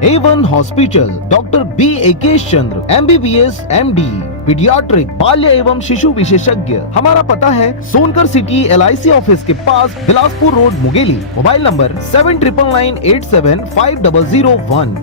A1 hospital, doctor B एकेश चंद्र, MBBS MD, paediatric, बाल्य एवं शिशु विशेषज्ञ। हमारा पता है सोनकर सिटी LIC ऑफिस के पास, Bilaspur road, Mungeli. Mobile number 7999875001।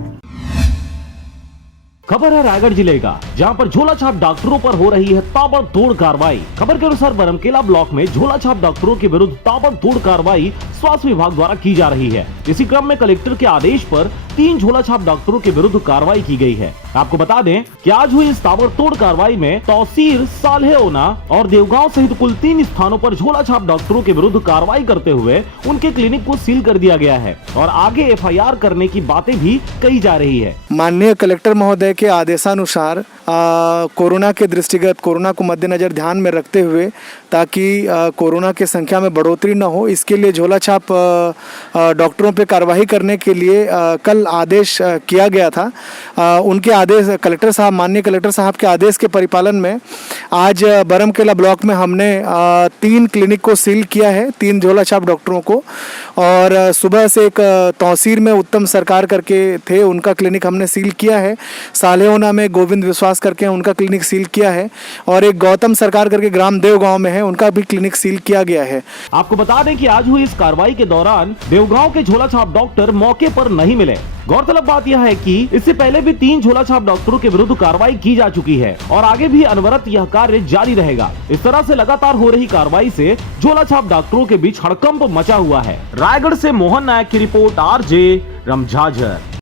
खबर है रायगढ़ जिले का, जहां पर झोला छाप डॉक्टरों पर हो रही है ताबड़तोड़ कार्रवाई। खबर के अनुसार बरमकेला ब्लॉक में झोला छाप डॉक्टरों के विरुद्ध ताबड़तोड़ कार्रवाई स्वास्थ्य विभाग द्वारा की जा रही है। इसी क्रम में कलेक्टर के आदेश पर 3 झोला छाप डॉक्टरों के विरुद्ध कार्रवाई की गई है। आपको बता दें कि आज हुई इस ताबड़तोड़ कार्रवाई में तहसील सालेहओना और देवगांव सहित कुल 3 स्थानों पर झोला छाप डॉक्टरों के विरुद्ध कार्रवाई करते हुए उनके क्लिनिक को सील कर दिया गया है और आगे FIR करने की बातें भी कही जा रही है। माननीय कलेक्टर महोदय के आदेशानुसार कोरोना के दृष्टिगत, कोरोना को मद्देनजर ध्यान में रखते हुए, ताकि कोरोना की संख्या में बढ़ोतरी न हो, इसके लिए झोला छाप डॉक्टरों पे कार्रवाई करने के लिए कल आदेश किया गया था। उनके आदेश, कलेक्टर साहब, माननीय कलेक्टर साहब के आदेश के परिपालन में आज बरमकेला ब्लॉक में हमने 3 क्लिनिक को सील किया है, 3 झोला छाप डॉक्टरों को। और सुबह से एक तहसील में उत्तम सरकार करके थे, उनका क्लिनिक हमने सील किया है। सालेहओना में गोविंद विश्वास करके उनका क्लिनिक सील किया है, और एक गौतम सरकार करके ग्राम देवगांव में है, उनका भी क्लिनिक सील किया गया है। आपको बता दें कि आज हुई इस कार्रवाई के दौरान देवगांव के झोला छाप डॉक्टर मौके पर नहीं मिले। गौरतलब बात यह है कि इससे पहले भी 3 झोला छाप डॉक्टरों के विरुद्ध कार्रवाई की जा चुकी है और आगे भी अनवरत यह कार्य जारी रहेगा। इस तरह से लगातार हो रही कार्रवाई से झोला छाप डॉक्टरों के बीच हड़कंप मचा हुआ है। रायगढ़ से मोहन नायक की रिपोर्ट, RJ रमझाझर।